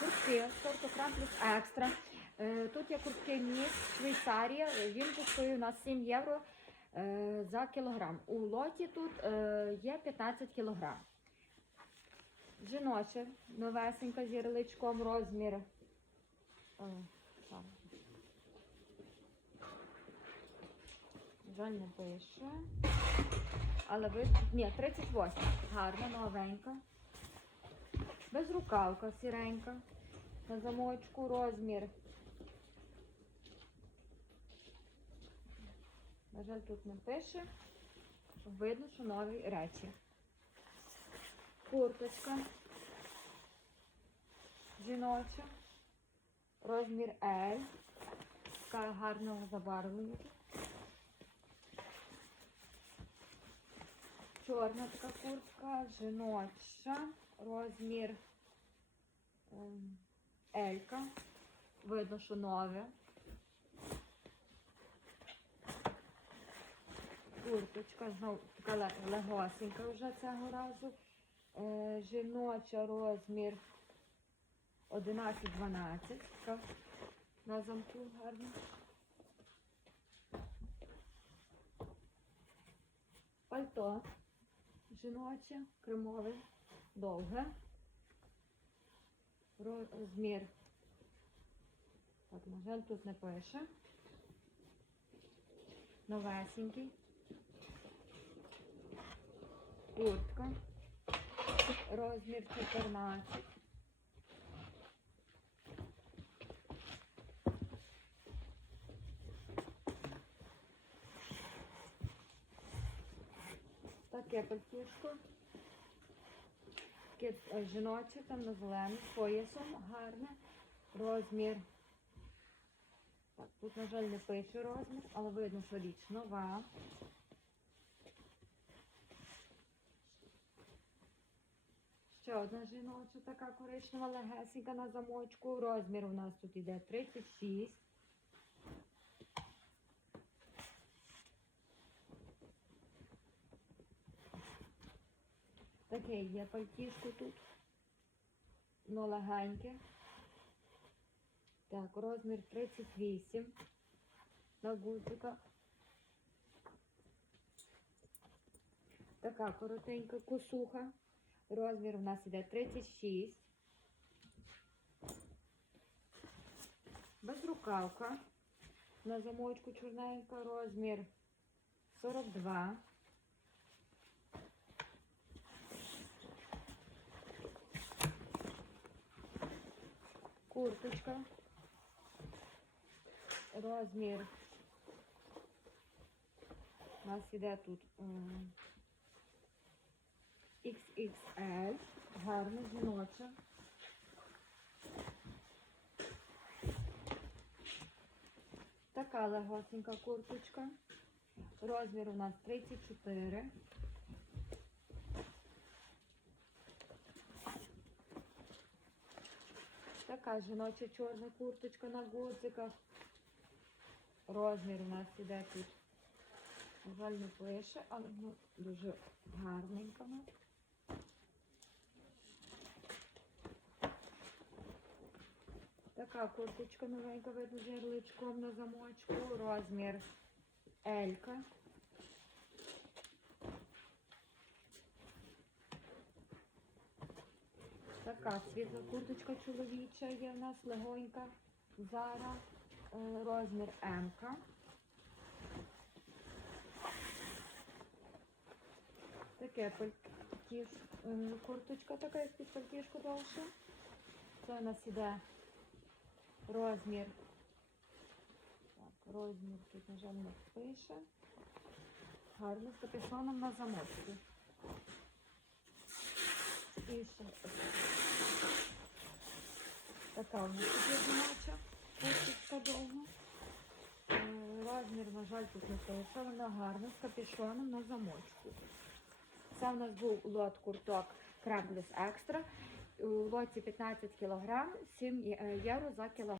Куртки сорту плюс екстра. Е, Тут є куртки Міс Швейцарія. Він коштує у нас 7 євро е, за кілограм. У лоті тут е, є 15 кілограм. Жіноче, новесенька з ярличком розмір. Жаль, не пише. Але ви. Ні, 38. Гарна, новенька. Безрукавка сіренька. На замочку розмір. На жаль, тут не пише. Видно, що нові речі. Курточка. Жіноча. Розмір L. Така гарного забарвлення. Чорна така куртка, жіноча, розмір ем, Елька. Видно, що нове. Курточка, знову така легосенька вже цього разу. Е, жіноча розмір 11-12. Така на замку гарно. Пальто жіноче, кремове, довге. Розмір. Так, на жаль, тут не пише. Новесенький. Куртка. Розмір 14. Таке пальтішко. Таке е, жіноче, там на зелений, з поясом гарне. Розмір. Так, тут, на жаль, не пише розмір, але видно, що річ нова. Ще одна жіноча, така коричнева, легесенька на замочку. Розмір у нас тут іде 36. Таке є пальтішко тут. Ну, легеньке. Так, розмір 38 на гудзиках. Така коротенька косуха. Розмір у нас іде 36. Безрукавка. На замочку чорненька розмір 42. Курточка. Розмір. У нас іде тут XXL. Гарна жіноча. Така легосенька курточка. Розмір у нас 34. Така жіноча чорна курточка на гудзиках. Розмір у нас іде тут. На жаль, не пише, але ну, дуже гарненька. Така курточка новенька, видно, з ярличком на замочку. Розмір Елька. Така світла курточка чоловіча є в нас легонька. Зара. Е, Розмір М. Таке пальтіш, е, курточка така, як під пальтішку довше. Це у нас іде розмір. Так, розмір тут, на жаль, не пише. Гарно з капюшоном на замочку. Ще така у нас є жіноча, курточка довга. Е, Розмір, на жаль, тут не пише, вона гарна, з капішоном на замочку. Це у нас був лот курток Кремблес Екстра. У лоті 15 кг, 7 євро за кілограм.